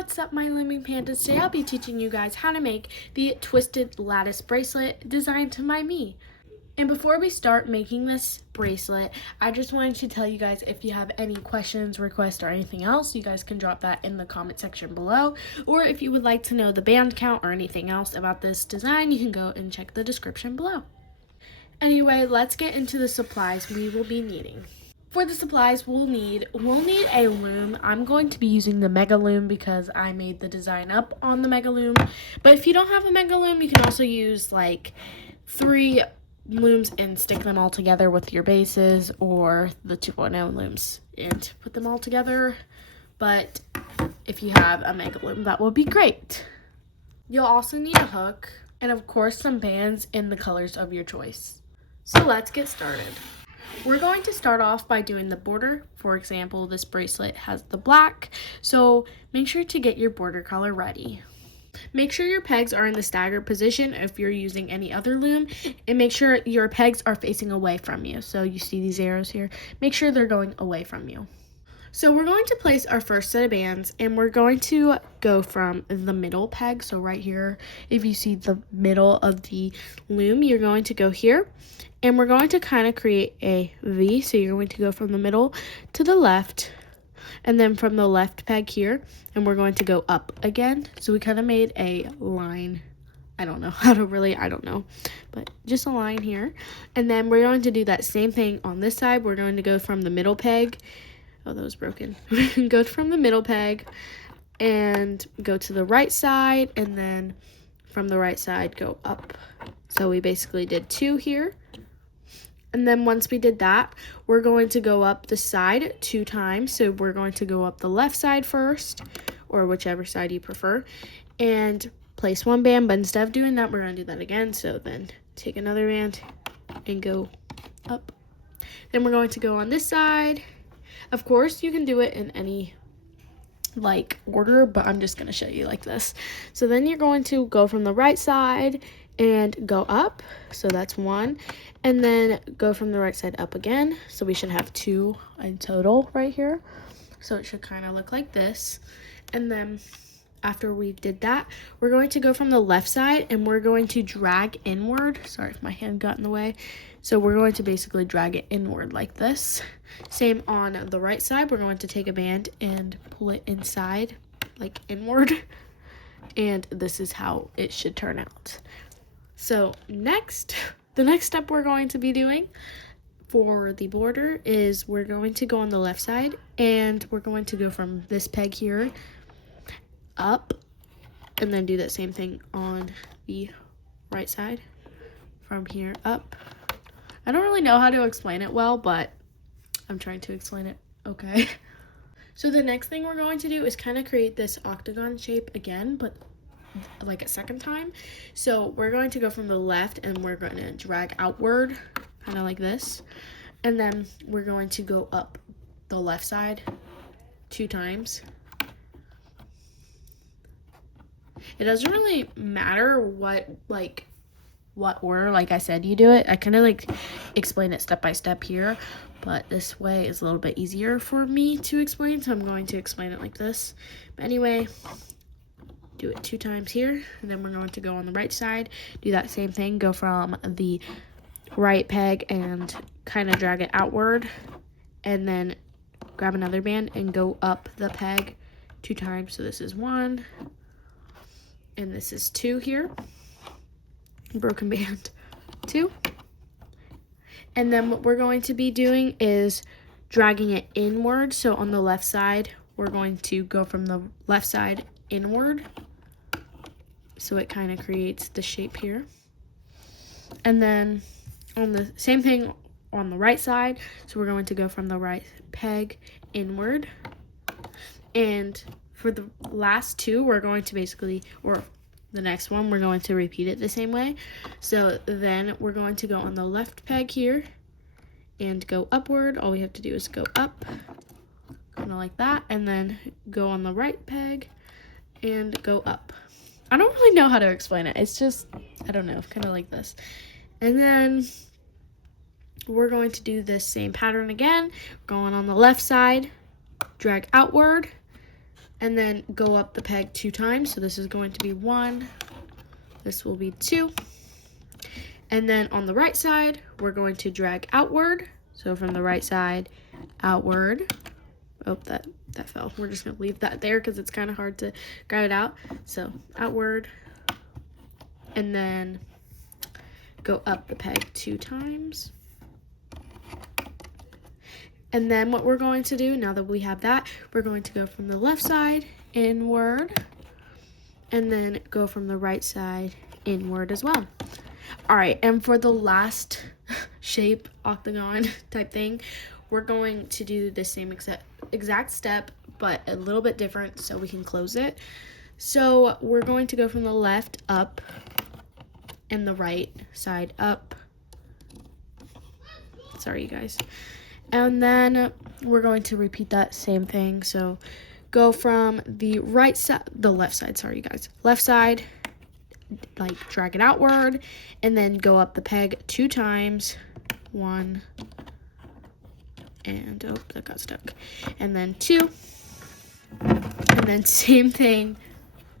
What's up, my looming pandas? Today I'll be teaching you guys how to make the Twisted Lattice Bracelet designed by me. And before we start making this bracelet, I just wanted to tell you guys, if you have any questions, requests, or anything else, you guys can drop that in the comment section below. Or if you would like to know the band count or anything else about this design, you can go and check the description below. Anyway, let's get into the supplies we will be needing. For the supplies we'll need a loom. I'm going to be using the Mega Loom because I made the design up on the Mega Loom. But if you don't have a Mega Loom, you can also use like 3 looms and stick them all together with your bases, or the 2.0 looms and put them all together. But if you have a Mega Loom, that will be great. You'll also need a hook and of course some bands in the colors of your choice. So let's get started. We're going to start off by doing the border. For example, this bracelet has the black, so make sure to get your border color ready. Make sure your pegs are in the staggered position if you're using any other loom, and make sure your pegs are facing away from you. So you see these arrows here, make sure they're going away from you. So we're going to place our first set of bands, and we're going to go from the middle peg. So right here, if you see the middle of the loom, you're going to go here, and we're going to kind of create a V. So you're going to go from the middle to the left, and then from the left peg here, and we're going to go up again. So we kind of made a line. I don't know, but just a line here. And then we're going to do that same thing on this side. We're going to go from the middle peg. Oh, that was broken. Go from the middle peg and go to the right side, and then from the right side go up. So we basically did 2 here. And then once we did that, we're going to go up the side 2 times. So we're going to go up the left side first, or whichever side you prefer, and place 1 band. But instead of doing that, we're going to do that again. So then take another band and go up. Then we're going to go on this side. Of course, you can do it in any order, but I'm just going to show you like this. So then you're going to go from the right side and go up. So that's 1. And then go from the right side up again. So we should have 2 in total right here. So it should kind of look like this. And then after we did that, we're going to go from the left side and we're going to drag inward. Sorry if my hand got in the way. So we're going to basically drag it inward like this. Same on the right side. We're going to take a band and pull it inside, like inward. And this is how it should turn out. So the next step we're going to be doing for the border is we're going to go on the left side, and we're going to go from this peg here up, and then do that same thing on the right side from here up. I don't really know how to explain it well, but I'm trying to explain it okay. So the next thing we're going to do is kind of create this octagon shape again, but like a second time. So we're going to go from the left and we're going to drag outward, kind of like this. And then we're going to go up the left side 2 times. It doesn't really matter what order, like I said, you do it. I kind of explain it step by step here, but this way is a little bit easier for me to explain, so I'm going to explain it like this. But anyway, do it 2 times here, and then we're going to go on the right side, do that same thing, go from the right peg and kind of drag it outward, and then grab another band and go up the peg 2 times. So this is 1, and this is 2 here. Broken band 2. And then what we're going to be doing is dragging it inward. So on the left side, we're going to go from the left side inward, so it kind of creates the shape here. And then on the same thing on the right side, so we're going to go from the right peg inward. And for the last 2, we're going to basically, or the next one, we're going to repeat it the same way. So then we're going to go on the left peg here and go upward. All we have to do is go up, kind of like that, and then go on the right peg and go up. I don't really know how to explain it. It's just, I don't know, kind of like this. And then we're going to do this same pattern again. Going on the left side, drag outward, and then go up the peg 2 times. So this is going to be 1, this will be 2. And then on the right side, we're going to drag outward. So from the right side, outward. Oh, that fell. We're just gonna leave that there because it's kind of hard to grab it out. So outward, and then go up the peg 2 times. And then what we're going to do, now that we have that, we're going to go from the left side inward, and then go from the right side inward as well. All right, and for the last shape, octagon type thing, we're going to do the same exact step, but a little bit different so we can close it. So we're going to go from the left up and the right side up. Sorry, you guys. And then we're going to repeat that same thing. So go from the left side, sorry, you guys. Left side, like drag it outward, and then go up the peg 2 times. 1, and oh, that got stuck. And then 2. And then same thing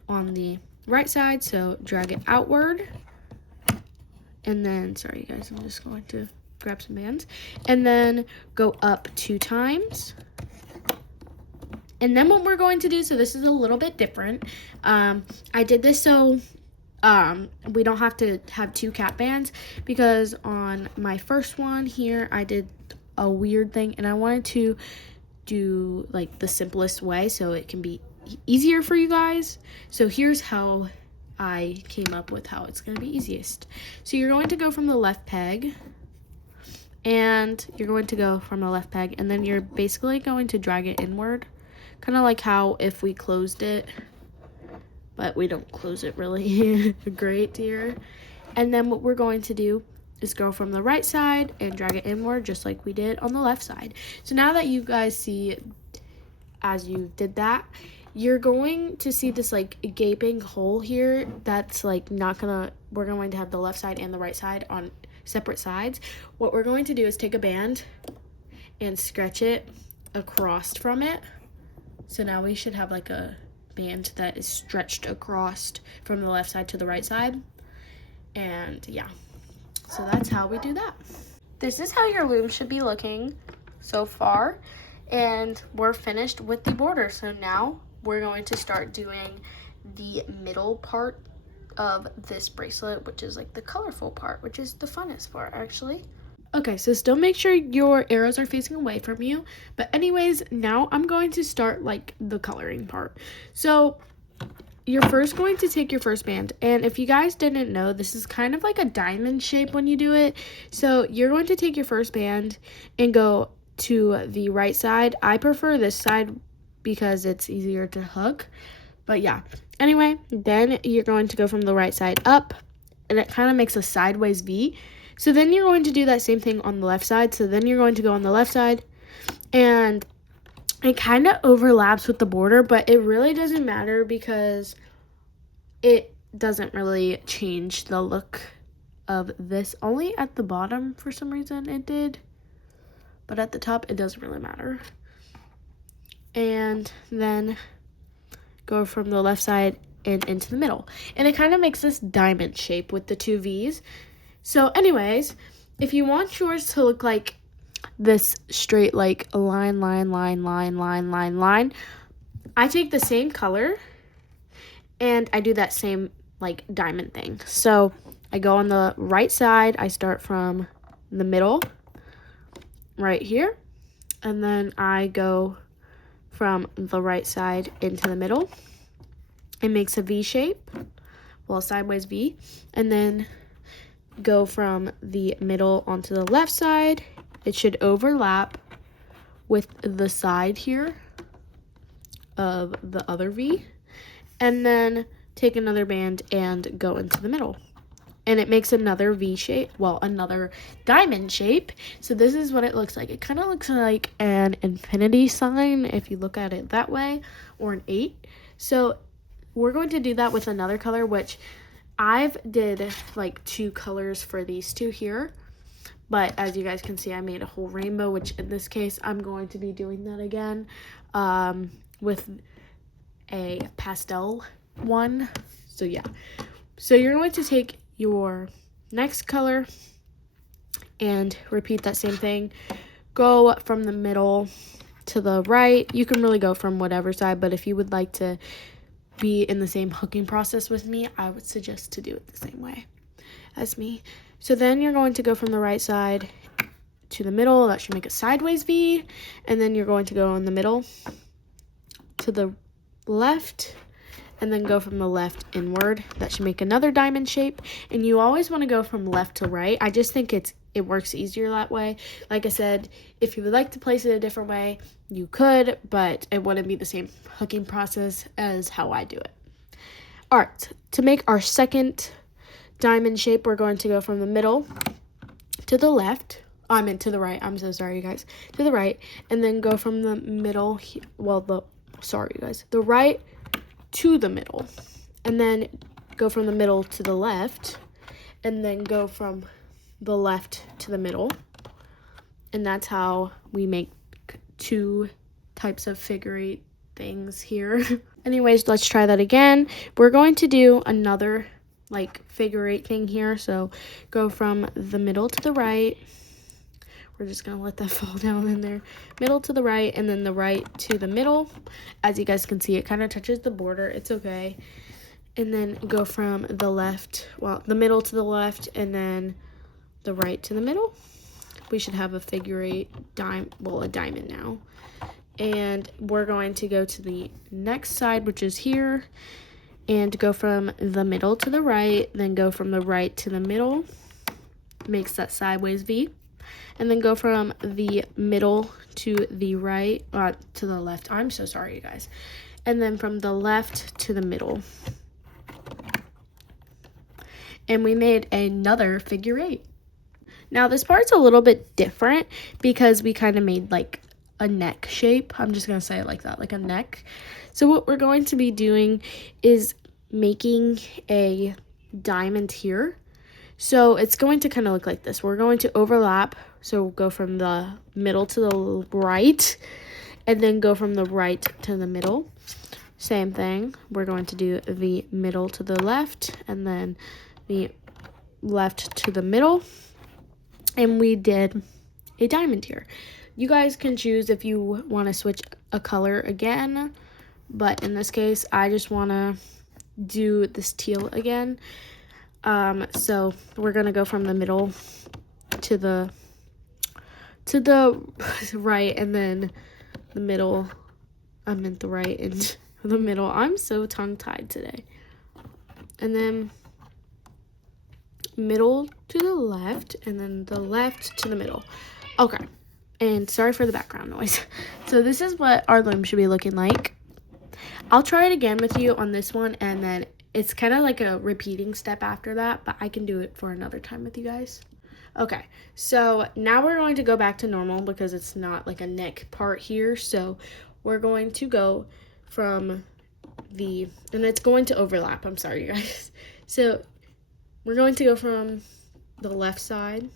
on the right side. So drag it outward. And then, sorry, you guys, I'm just going to grab some bands, and then go up 2 times. And then what we're going to do, so this is a little bit different. I did this so we don't have to have 2 cap bands, because on my first one here, I did a weird thing, and I wanted to do like the simplest way so it can be easier for you guys. So here's how I came up with how it's going to be easiest. So you're going to go from the left peg, and you're going to go from the left peg, and then you're basically going to drag it inward, kind of like how if we closed it, but we don't close it really great here. And then what we're going to do is go from the right side and drag it inward, just like we did on the left side. So now that you guys see, as you did that, you're going to see this like gaping hole here that's like we're going to have the left side and the right side on separate sides. What we're going to do is take a band and stretch it across from it. So now we should have like a band that is stretched across from the left side to the right side. And yeah, so that's how we do that. This is how your loom should be looking so far, and we're finished with the border. So now we're going to start doing the middle part of this bracelet, which is like the colorful part, which is the funnest part actually. Okay, so still make sure your arrows are facing away from you. But anyways, now I'm going to start like the coloring part. So you're first going to take your first band, and if you guys didn't know, this is kind of like a diamond shape when you do it. So you're going to take your first band and go to the right side. I prefer this side because it's easier to hook, but yeah. Anyway, then you're going to go from the right side up, and it kind of makes a sideways V. So then you're going to do that same thing on the left side. So then you're going to go on the left side, and it kind of overlaps with the border, but it really doesn't matter because it doesn't really change the look of this. Only at the bottom, for some reason, it did. But at the top, it doesn't really matter. And then go from the left side and into the middle. And it kind of makes this diamond shape with the 2 V's. So anyways, if you want yours to look like this straight, like a line, I take the same color and I do that same like diamond thing. So I go on the right side, I start from the middle right here, and then I go from the right side into the middle. It makes a V shape, well, sideways V, and then go from the middle onto the left side. It should overlap with the side here of the other V, and then take another band and go into the middle. And it makes another V shape, well, another diamond shape. So this is what it looks like. It kind of looks like an infinity sign if you look at it that way, or an 8. So we're going to do that with another color, which I've did like 2 colors for these 2 here. But as you guys can see, I made a whole rainbow, which in this case, I'm going to be doing that again with a pastel one. So yeah, so you're going to take your next color and repeat that same thing. Go from the middle to the right. You can really go from whatever side, but if you would like to be in the same hooking process with me, I would suggest to do it the same way as me. So then you're going to go from the right side to the middle. That should make a sideways V. And then you're going to go in the middle to the left, and then go from the left inward. That should make another diamond shape. And you always want to go from left to right. I just think it works easier that way. Like I said, if you would like to place it a different way, you could, but it wouldn't be the same hooking process as how I do it. All right, to make our second diamond shape, we're going to go from the middle to the left. I meant to the right. I'm so sorry, you guys. To the right, and then go from the middle. The right to the middle, and then go from the middle to the left, and then go from the left to the middle. And that's how we make two types of figure eight things here. Anyways, let's try that again. We're going to do another like figure eight thing here. So go from the middle to the right. We're just gonna let that fall down in there. Middle to the right, and then the right to the middle. As you guys can see, it kind of touches the border. It's okay. And then go from the left, the middle to the left, and then the right to the middle. We should have a figure eight a diamond now. And we're going to go to the next side, which is here, and go from the middle to the right, then go from the right to the middle. Makes that sideways V. And then go from the middle to the right, to the left. I'm so sorry, you guys. And then from the left to the middle. And we made another figure eight. Now this part's a little bit different because we kind of made like a neck shape. I'm just gonna say it like that, like a neck. So what we're going to be doing is making a diamond here. So it's going to kind of look like this. We're going to overlap. So go from the middle to the right, and then go from the right to the middle. Same thing. We're going to do the middle to the left, and then the left to the middle. And we did a diamond here. You guys can choose if you want to switch a color again, but in this case, I just want to do this teal again. So we're gonna go from the middle to the right, and then the middle. I meant the right and the middle. I'm so tongue-tied today. And then middle to the left, and then the left to the middle. Okay, and sorry for the background noise. So this is what our loom should be looking like. I'll try it again with you on this one, and then it's kind of like a repeating step after that, but I can do it for another time with you guys. Okay, so now we're going to go back to normal because it's not like a neck part here. So we're going to go from and it's going to overlap. I'm sorry, you guys. So we're going to go from the left side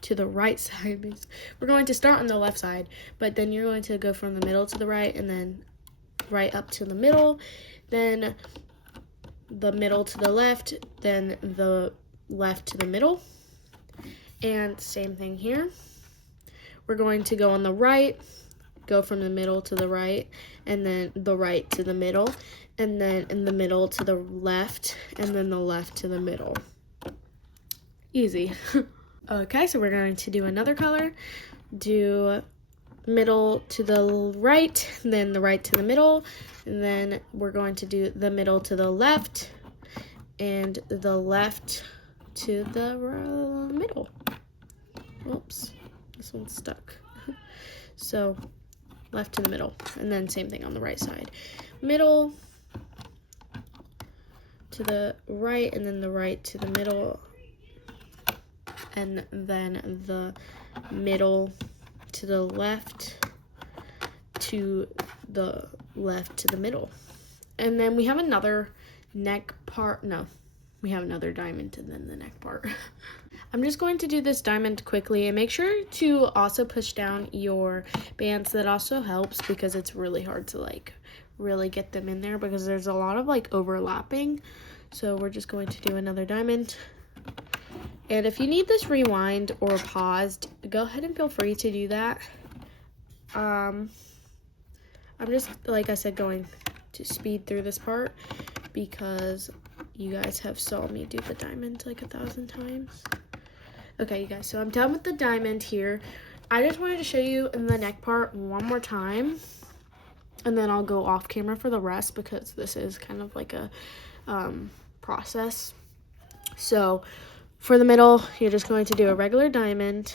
to the right side. We're going to start on the left side, but then you're going to go from the middle to the right, and then right up to the middle, then the middle to the left, then the left to the middle. And same thing here. We're going to go on the right, go from the middle to the right, and then the right to the middle, and then in the middle to the left, and then the left to the middle. Easy. Okay, so we're going to do another color. Do middle to the right, then the right to the middle, and then we're going to do the middle to the left, and the left to the middle. Oops, this one's stuck. So left to the middle, and then same thing on the right side. Middle to the right, and then the right to the middle, and then the middle to the left to the left to the middle. And then we have another neck part. No, we have another diamond and then the neck part. I'm just going to do this diamond quickly, and make sure to also push down your bands. That also helps because it's really hard to like really get them in there because there's a lot of like overlapping. So we're just going to do another diamond. And if you need this rewind or paused, go ahead and feel free to do that. I'm just, like I said, going to speed through this part because you guys have saw me do the diamond like 1,000 times. Okay, you guys, so I'm done with the diamond here. I just wanted to show you in the neck part one more time, and then I'll go off camera for the rest because this is kind of like a process. So for the middle, you're just going to do a regular diamond.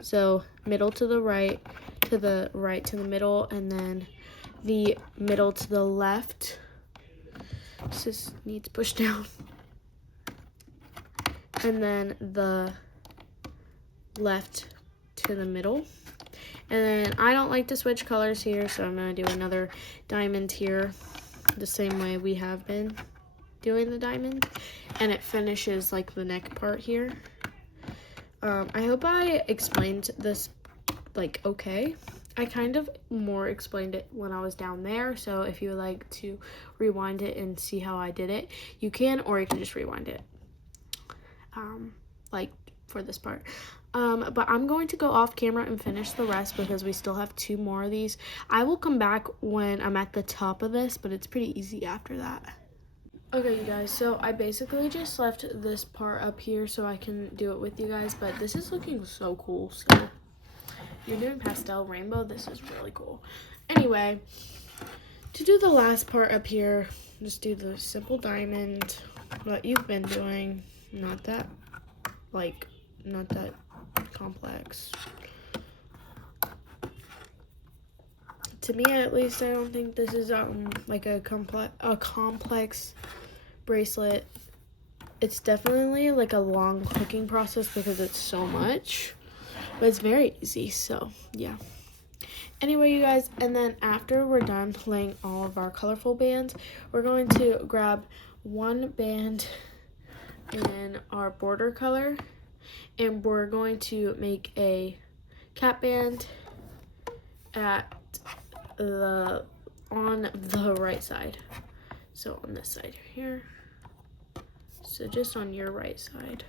So middle to the right to the middle, and then the middle to the left. This needs pushed down. And then the left to the middle. And then I don't like to switch colors here, so I'm going to do another diamond here the same way we have been doing the diamond. And it finishes like the neck part here. I hope I explained this like okay. I kind of more explained it when I was down there, so if you would like to rewind it and see how I did it, you can, or you can just rewind it like for this part. But I'm going to go off camera and finish the rest because we still have 2 more of these. I will come back when I'm at the top of this, but it's pretty easy after that. Okay, you guys, so I basically just left this part up here so I can do it with you guys, but this is looking so cool. So if you're doing pastel rainbow, this is really cool. Anyway, to do the last part up here, just do the simple diamond, what you've been doing, not that complex. To me, at least, I don't think this is like a complex bracelet. It's definitely like a long hooking process because it's so much, but it's very easy. So yeah. Anyway, you guys, and then after we're done laying all of our colorful bands, we're going to grab one band in our border color, and we're going to make a cap band on the right side. So on this side here. So just on your right side.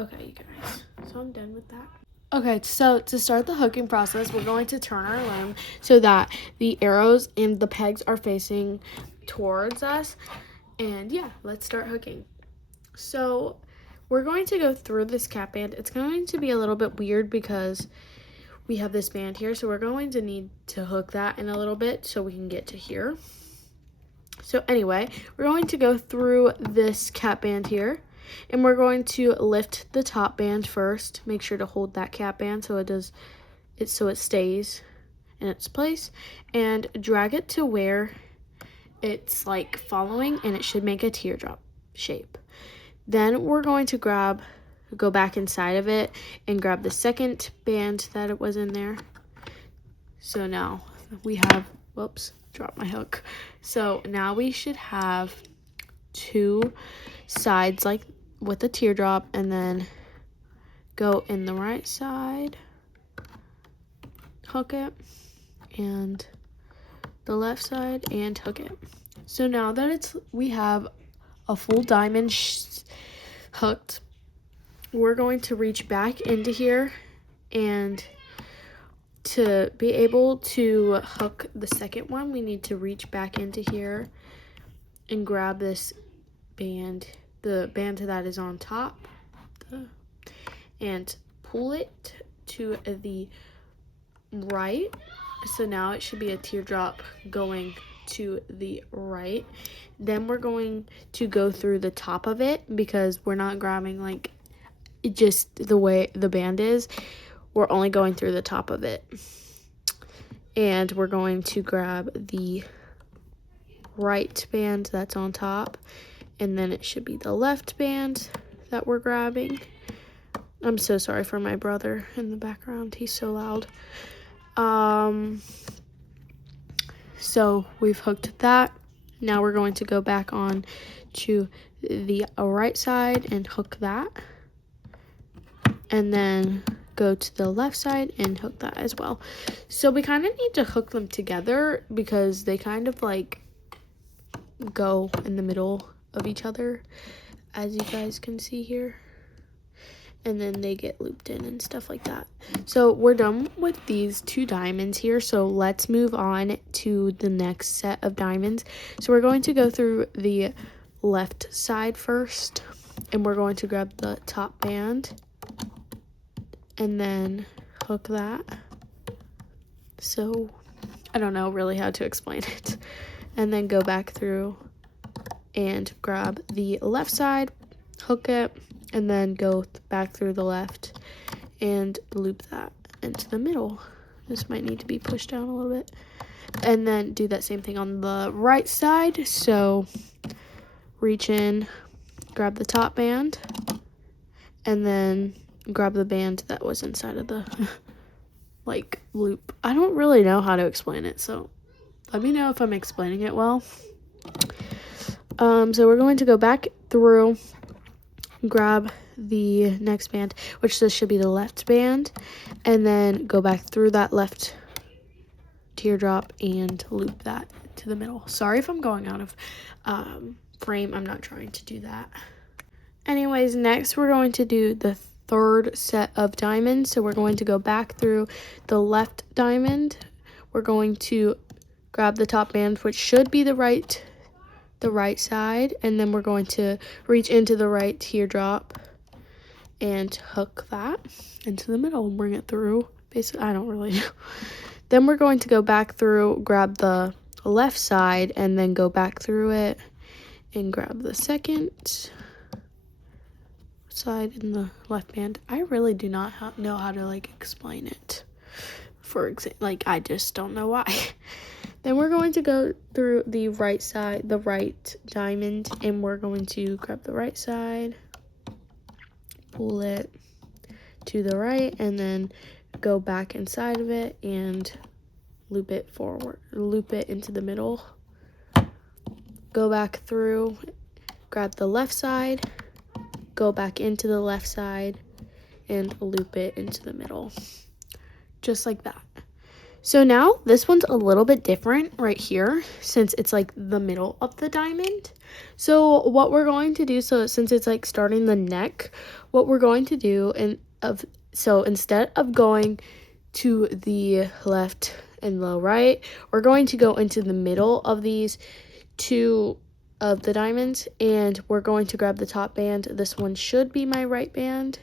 Okay, you guys. So I'm done with that. Okay, so to start the hooking process, we're going to turn our loom so that the arrows and the pegs are facing towards us. And yeah, let's start hooking. So we're going to go through this cap band. It's going to be a little bit weird because we have this band here, so we're going to need to hook that in a little bit so we can get to here. So anyway, we're going to go through this cap band here, and we're going to lift the top band first. Make sure to hold that cap band so it stays in its place, and drag it to where it's like following, and it should make a teardrop shape. Then we're going to go back inside of it and grab the second band that it was in there. So now we have, whoops, dropped my hook. So now we should have 2 sides like with a teardrop, and then go in the right side, hook it, and the left side and hook it. So now that we have a full diamond hooked, we're going to reach back into here, and to be able to hook the second one, we need to reach back into here and grab this band, the band that is on top, and pull it to the right. So now it should be a teardrop going to the right. Then we're going to go through the top of it because we're not grabbing like just the way the band is. We're only going through the top of it. And we're going to grab the right band that's on top, and then it should be the left band that we're grabbing. I'm so sorry for my brother in the background. He's so loud. So we've hooked that. Now we're going to go back on to the right side and hook that. And then go to the left side and hook that as well. So we kind of need to hook them together because they kind of like go in the middle of each other, as you guys can see here, and then they get looped in and stuff like that. So we're done with these 2 diamonds here, so let's move on to the next set of diamonds. So we're going to go through the left side first, and we're going to grab the top band and then hook that. So I don't know really how to explain it. And then go back through and grab the left side, hook it, and then go back through the left and loop that into the middle. This might need to be pushed down a little bit. And then do that same thing on the right side. So reach in, grab the top band, and then grab the band that was inside of the like loop. I don't really know how to explain it, so let me know if I'm explaining it well. So we're going to go back through, grab the next band, which this should be the left band, and then go back through that left teardrop and loop that to the middle. Sorry if I'm going out of frame. I'm not trying to do that. Anyways, next we're going to do the 3rd set of diamonds. So we're going to go back through the left diamond. We're going to grab the top band, which should be the right side, and then we're going to reach into the right teardrop and hook that into the middle and bring it through. Basically, I don't really know. Then we're going to go back through, grab the left side, and then go back through it and grab the second side in the left band. I really do not know how to like explain it. For example, like I just don't know why. Then we're going to go through the right side, the right diamond, and we're going to grab the right side, pull it to the right, and then go back inside of it and loop it forward, loop it into the middle. Go back through, grab the left side, go back into the left side, and loop it into the middle. Just like that. So now this one's a little bit different right here since it's like the middle of the diamond. So what we're going to do, so since it's like starting the neck, what we're going to do so instead of going to the left and the right, we're going to go into the middle of these 2 of the diamonds, and we're going to grab the top band. This one should be my right band.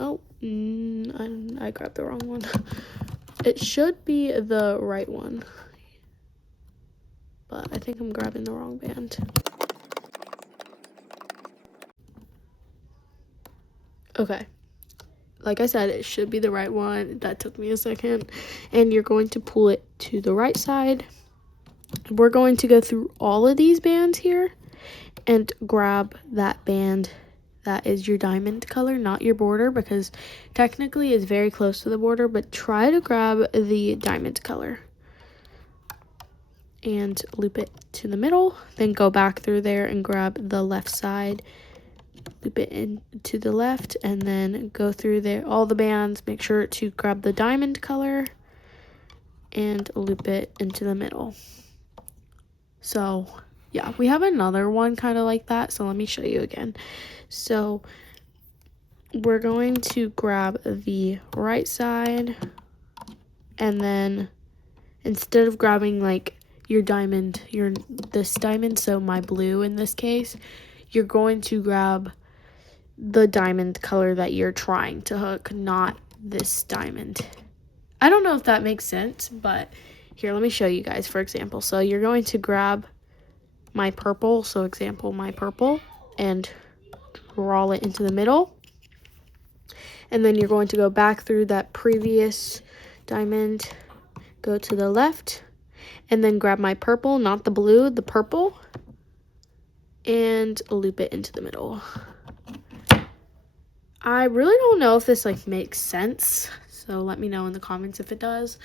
Oh, I grabbed the wrong one. It should be the right one, but I think I'm grabbing the wrong band. Okay, like I said, it should be the right one. That took me a second. And you're going to pull it to the right side. We're going to go through all of these bands here and grab that band that is your diamond color, not your border, because technically it's very close to the border, but try to grab the diamond color and loop it to the middle. Then go back through there and grab the left side, loop it in to the left, and then go through there all the bands. Make sure to grab the diamond color and loop it into the middle. So yeah, we have another one kind of like that, so let me show you again. So we're going to grab the right side, and then instead of grabbing like your diamond, this diamond, so my blue in this case, you're going to grab the diamond color that you're trying to hook, not this diamond. I don't know if that makes sense, but here, let me show you guys, for example. So you're going to grab my purple, so example, my purple, and roll it into the middle. And then you're going to go back through that previous diamond, go to the left, and then grab my purple, not the blue, the purple, and loop it into the middle. I really don't know if this like makes sense, so let me know in the comments if it does.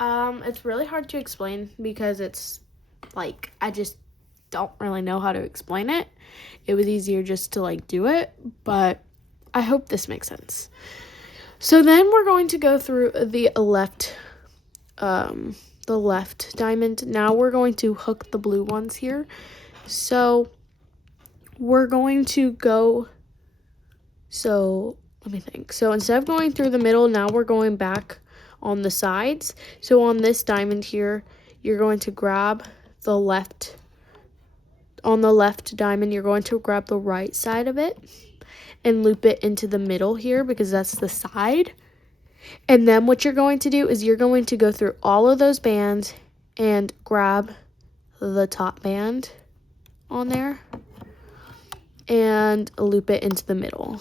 It's really hard to explain because it's like I just don't really know how to explain it. It was easier just to like do it, but I hope this makes sense. So then we're going to go through the left diamond. Now we're going to hook the blue ones here. So we're going to go, so let me think. So instead of going through the middle, now we're going back on the sides. So on this diamond here, you're going to grab the left, on the left diamond, you're going to grab the right side of it and loop it into the middle here because that's the side. And then what you're going to do is you're going to go through all of those bands and grab the top band on there and loop it into the middle.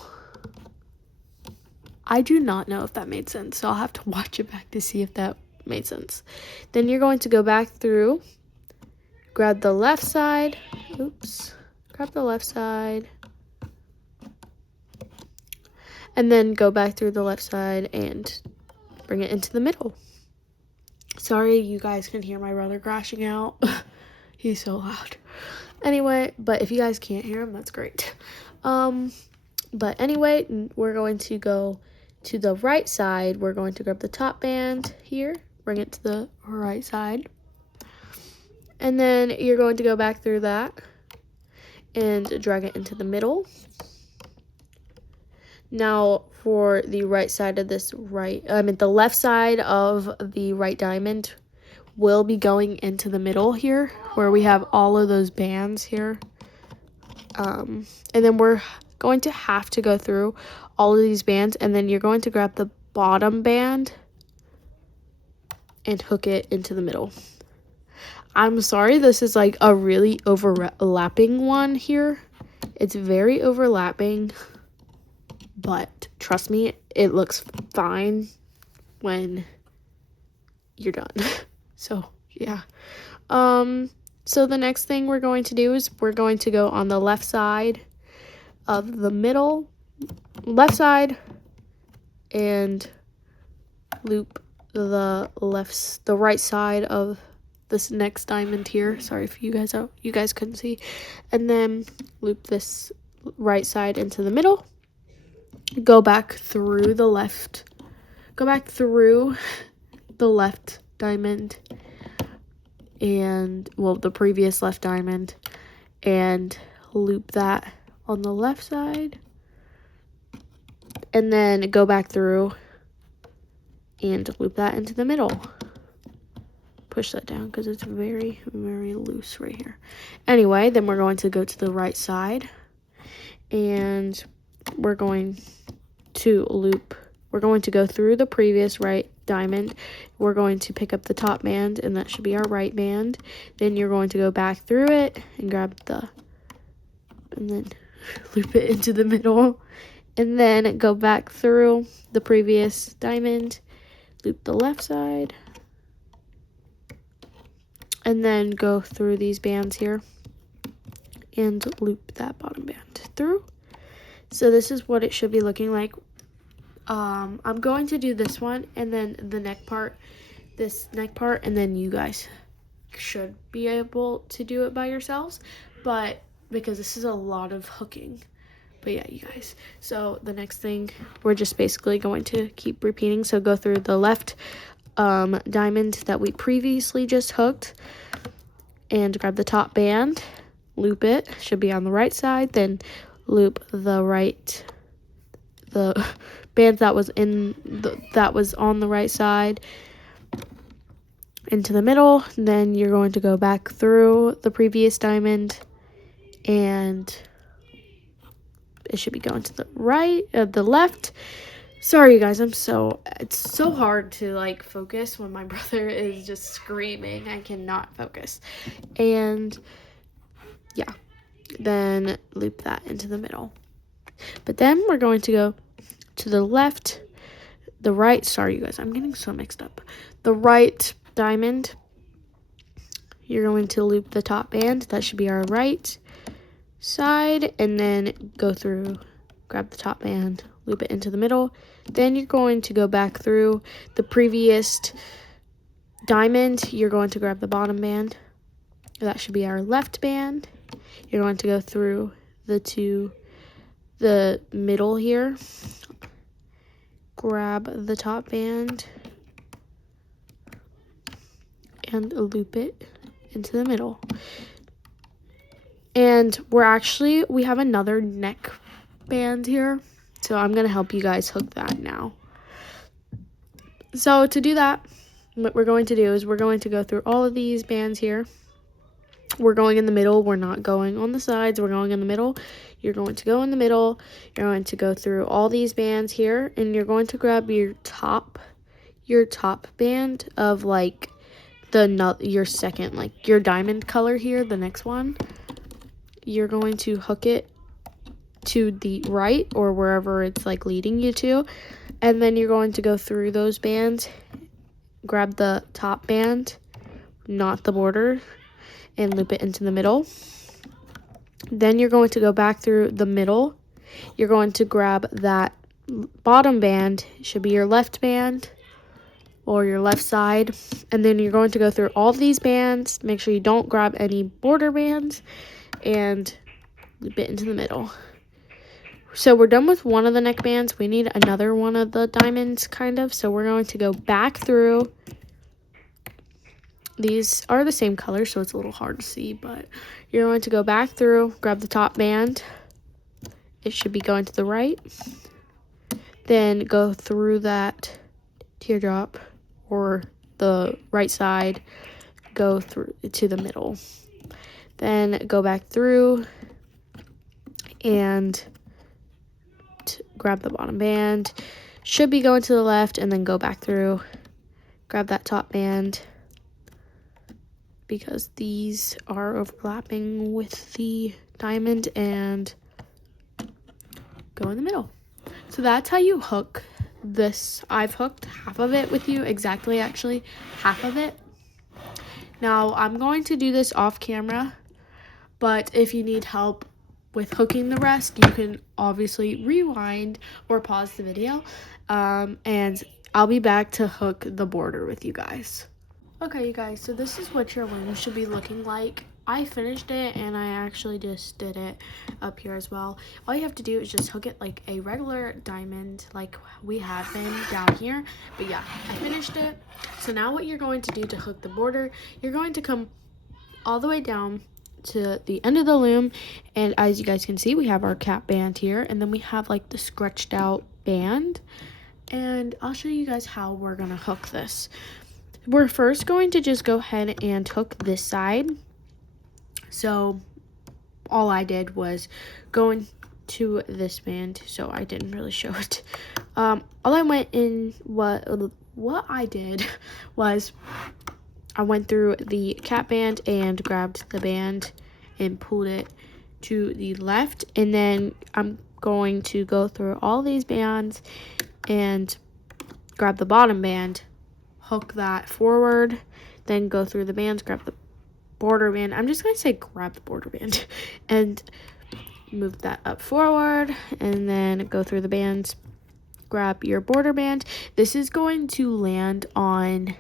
I do not know if that made sense, so I'll have to watch it back to see if that made sense. Then you're going to go back through, grab the left side, grab the left side, and then go back through the left side and bring it into the middle. Sorry, you guys can hear my brother crashing out. He's so loud. Anyway, but if you guys can't hear him, that's great. But anyway, we're going to go to the right side. We're going to grab the top band here, bring it to the right side. And then you're going to go back through that and drag it into the middle. Now for the right side of this the left side of the right diamond will be going into the middle here where we have all of those bands here. And then we're going to have to go through all of these bands, and then you're going to grab the bottom band and hook it into the middle. I'm sorry, this is like a really overlapping one here. It's very overlapping, but trust me, it looks fine when you're done. So yeah. So the next thing we're going to do is we're going to go on the left side of the middle, left side, and loop the right side of this next diamond here. Sorry if you guys couldn't see. And then loop this right side into the middle. Go back through the left diamond and, well, the previous left diamond, and loop that on the left side, and then go back through and loop that into the middle. Push that down because it's very, very loose right here. Anyway, then we're going to go to the right side, and we're going to go through the previous right diamond. We're going to pick up the top band, and that should be our right band. Then you're going to go back through it and and then loop it into the middle, and then go back through the previous diamond, loop the left side, and then go through these bands here and loop that bottom band through. So this is what it should be looking like. I'm going to do this one and then the neck part, and then you guys should be able to do it by yourselves, but because this is a lot of hooking. But yeah, you guys, so the next thing, we're just basically going to keep repeating. So go through the left diamond that we previously just hooked and grab the top band, loop it, should be on the right side, then loop the band that was on the right side into the middle. Then you're going to go back through the previous diamond, and it should be going to the left. Sorry, you guys, it's so hard to like focus when my brother is just screaming. I cannot focus. And yeah, then loop that into the middle. But then we're going to go to the right, sorry you guys, I'm getting so mixed up. The right diamond, you're going to loop the top band, that should be our right side, and then go through, grab the top band, loop it into the middle. Then you're going to go back through the previous diamond, you're going to grab the bottom band, that should be our left band. You're going to go through the middle here, grab the top band and loop it into the middle. And we have another neck band here, so I'm gonna help you guys hook that now. So to do that, what we're going to do is we're going to go through all of these bands here. We're going in the middle. We're not going on the sides. We're going in the middle. You're going to go in the middle. You're going to go through all these bands here, and you're going to grab your top band of like your second, like your diamond color here, the next one. You're going to hook it to the right or wherever it's like leading you to, and then you're going to go through those bands, grab the top band, not the border, and loop it into the middle. Then you're going to go back through the middle. You're going to grab that bottom band, it should be your left band or your left side, and then you're going to go through all these bands. Make sure you don't grab any border bands and loop it into the middle. So we're done with one of the neck bands. We need another one of the diamonds, kind of. So we're going to go back through. These are the same color, so it's a little hard to see, but you're going to go back through, grab the top band. It should be going to the right. Then go through that teardrop or the right side, go through to the middle. Then go back through and grab the bottom band. Should be going to the left, and then go back through, grab that top band because these are overlapping with the diamond, and go in the middle. So that's how you hook this. I've hooked half of it with you, exactly, actually half of it. Now I'm going to do this off camera, but if you need help with hooking the rest, you can obviously rewind or pause the video, and I'll be back to hook the border with you guys. Okay, you guys, so this is what your loom should be looking like. I finished it, and I actually just did it up here as well. All you have to do is just hook it like a regular diamond, like we have been down here. But yeah, I finished it. So now what you're going to do to hook the border, you're going to come all the way down to the end of the loom, and as you guys can see, we have our cap band here, and then we have like the scratched out band, and I'll show you guys how we're gonna hook this. We're first going to just go ahead and hook this side. So all I did was go into this band, so I didn't really show it. All I went in, what I did was I went through the cap band and grabbed the band and pulled it to the left, and then I'm going to go through all these bands and grab the bottom band, hook that forward, then go through the bands, grab the border band. I'm just going to say grab the border band and move that up forward, and then go through the bands, grab your border band. This is going to land on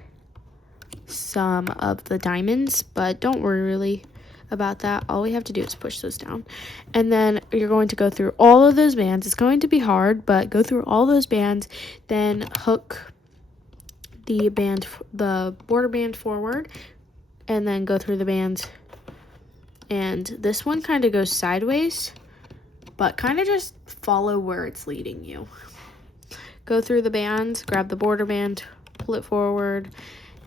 some of the diamonds, but don't worry really about that. All we have to do is push those down, and then you're going to go through all of those bands. It's going to be hard, but go through all those bands, then hook the border band forward, and then go through the bands. And this one kind of goes sideways, but kind of just follow where it's leading you. Go through the bands, grab the border band, pull it forward,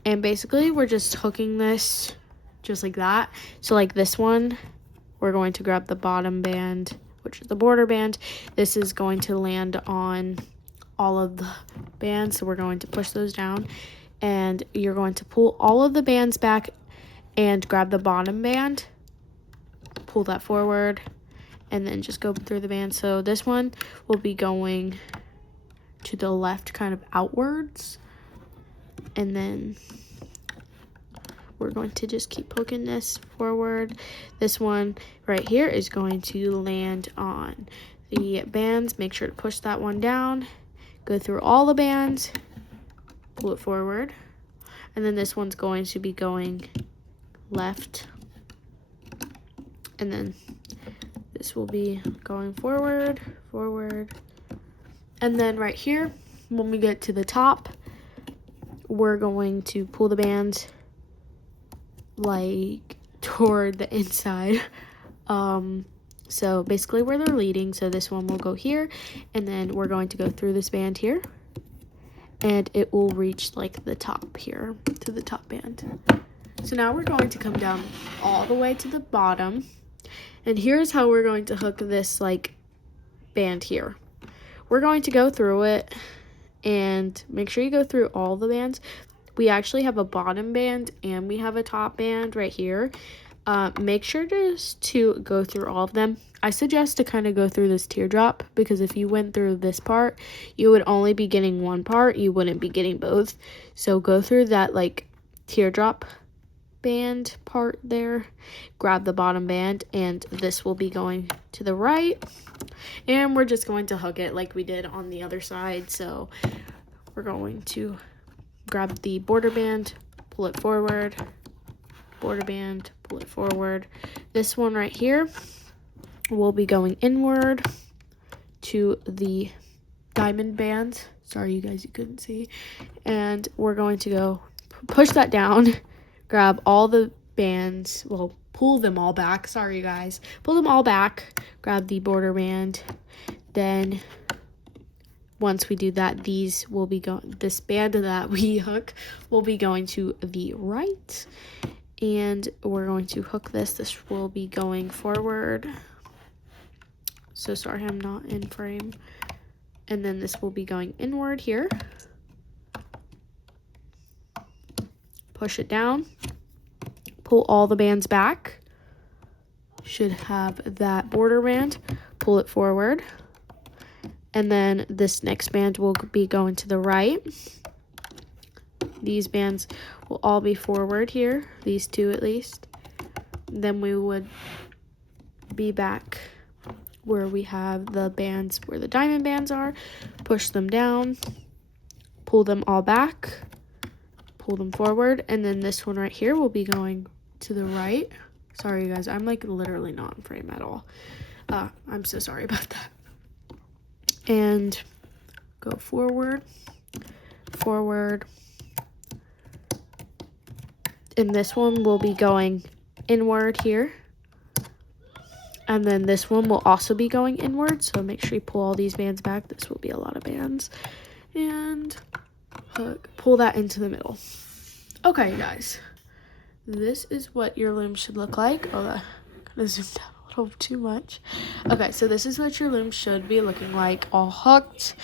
and basically we're just hooking this just like that. So like this one, we're going to grab the bottom band, which is the border band. This is going to land on all of the bands, so we're going to push those down, and you're going to pull all of the bands back and grab the bottom band, pull that forward, and then just go through the band. So this one will be going to the left, kind of outwards, and then we're going to just keep hooking this forward. This one right here is going to land on the bands. Make sure to push that one down, go through all the bands, pull it forward, and then this one's going to be going left, and then this will be going forward, and then right here when we get to the top, we're going to pull the bands like toward the inside. So basically where they're leading. So this one will go here, and then we're going to go through this band here, and it will reach like the top here to the top band. So now we're going to come down all the way to the bottom, and here's how we're going to hook this like band here. We're going to go through it, and make sure you go through all the bands. We actually have a bottom band and we have a top band right here. Make sure just to go through all of them. I suggest to kind of go through this teardrop, because if you went through this part, you would only be getting one part. You wouldn't be getting both. So go through that like teardrop band part there, grab the bottom band, and this will be going to the right, and we're just going to hook it like we did on the other side. So we're going to grab the border band, pull it forward, border band, pull it forward. This one right here will be going inward to the diamond band. Sorry you guys, you couldn't see. And we're going to go push that down, grab all the bands, well, pull them all back. Sorry you guys, pull them all back, grab the border band. Then once we do that, these will be going, this band that we hook will be going to the right, and we're going to hook this will be going forward. So sorry I'm not in frame. And then this will be going inward here, push it down, pull all the bands back, should have that border band, pull it forward, and then this next band will be going to the right. These bands will all be forward here, these two at least. Then we would be back where we have the bands, where the diamond bands are, push them down, pull them all back, pull them forward, and then this one right here will be going to the right. Sorry you guys, I'm like literally not in frame at all. I'm so sorry about that. And go forward, forward, and this one will be going inward here, and then this one will also be going inward, so make sure you pull all these bands back. This will be a lot of bands, and hook, pull that into the middle. Okay guys, this is what your loom should look like. Oh, that kind of zoomed out a little too much. Okay, so this is what your loom should be looking like, all hooked.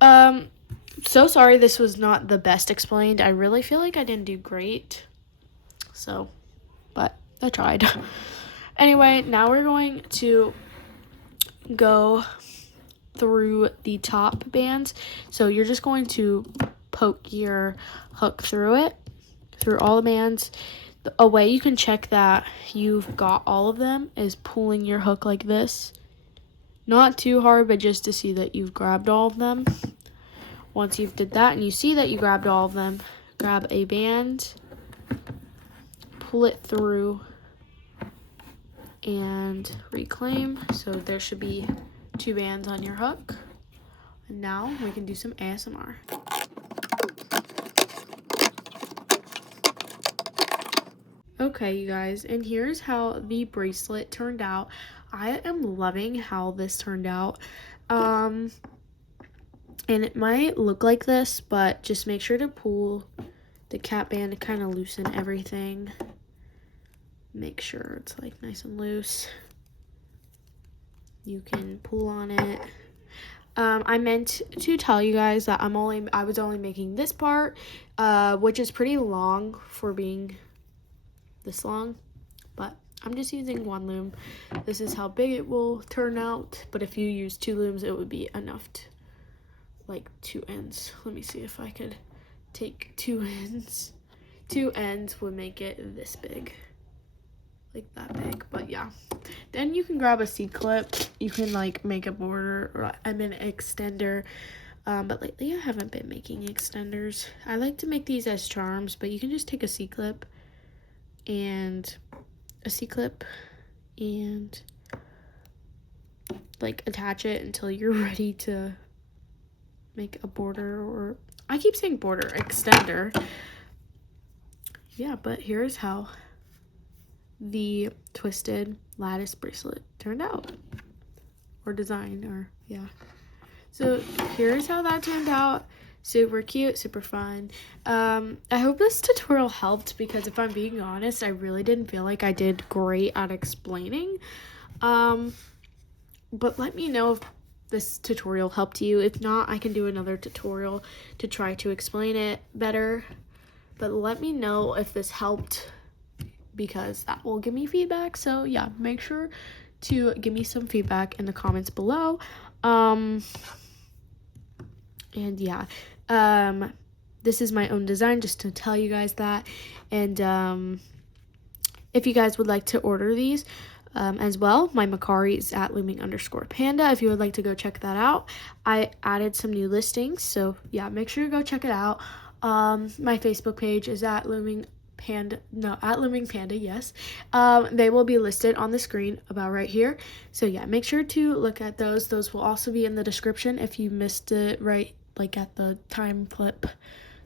So sorry this was not the best explained. I really feel like I didn't do great, so, but I tried. Anyway, now we're going to go through the top bands. So you're just going to poke your hook through it, through all the bands. A way you can check that you've got all of them is pulling your hook like this. Not too hard, but just to see that you've grabbed all of them. Once you've did that and you see that you grabbed all of them, grab a band, pull it through, and reclaim. So there should be 2 bands on your hook. And now we can do some ASMR. Okay, you guys, and here's how the bracelet turned out. I am loving how this turned out. And it might look like this, but just make sure to pull the cap band to kind of loosen everything. Make sure it's like nice and loose. You can pull on it. I meant to tell you guys that I was only making this part, which is pretty long for being this long, but I'm just using 1 loom. This is how big it will turn out, but if you use 2 looms, it would be enough to, like 2 ends. Let me see if I could take 2 ends. 2 ends would make it this big, like that big. But yeah, then you can grab a C-clip. You can like make a border, or an extender. But lately I haven't been making extenders. I like to make these as charms, but you can just take a C-clip and like attach it until you're ready to make a border, or I keep saying border, extender. Yeah, but here's how the Twisted Lattice Bracelet turned out, or design, or yeah. So here's how that turned out. Super cute, super fun. I hope this tutorial helped, because if I'm being honest, I really didn't feel like I did great at explaining. But let me know if this tutorial helped you. If not, I can do another tutorial to try to explain it better. But let me know if this helped, because that will give me feedback. So yeah, make sure to give me some feedback in the comments below. And yeah, this is my own design, just to tell you guys that. And if you guys would like to order these as well, my Macari is at looming_panda. If you would like to go check that out, I added some new listings, so yeah, make sure to go check it out. My Facebook page is at looming panda, yes. They will be listed on the screen about right here, so yeah, make sure to look at those. Those will also be in the description if you missed it right like at the time flip.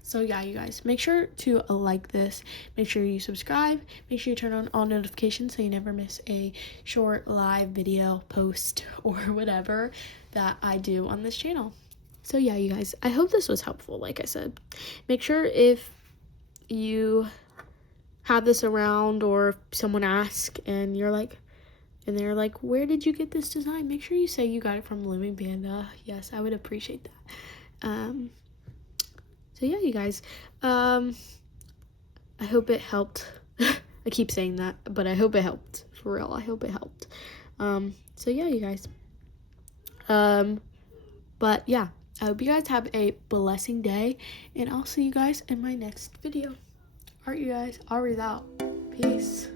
So yeah, you guys, make sure to like this, make sure you subscribe, make sure you turn on all notifications so you never miss a short live video post or whatever that I do on this channel. So yeah, you guys, I hope this was helpful. Like I said, make sure if you have this around, or if someone asks and you're like, and they're like, where did you get this design? Make sure you say you got it from Looming Panda. Yes, I would appreciate that. So yeah, you guys, I hope it helped. I keep saying that, but I hope it helped. For real, I hope it helped. So yeah, you guys. But yeah, I hope you guys have a blessing day, and I'll see you guys in my next video. Alright, you guys, Ari's out. Peace.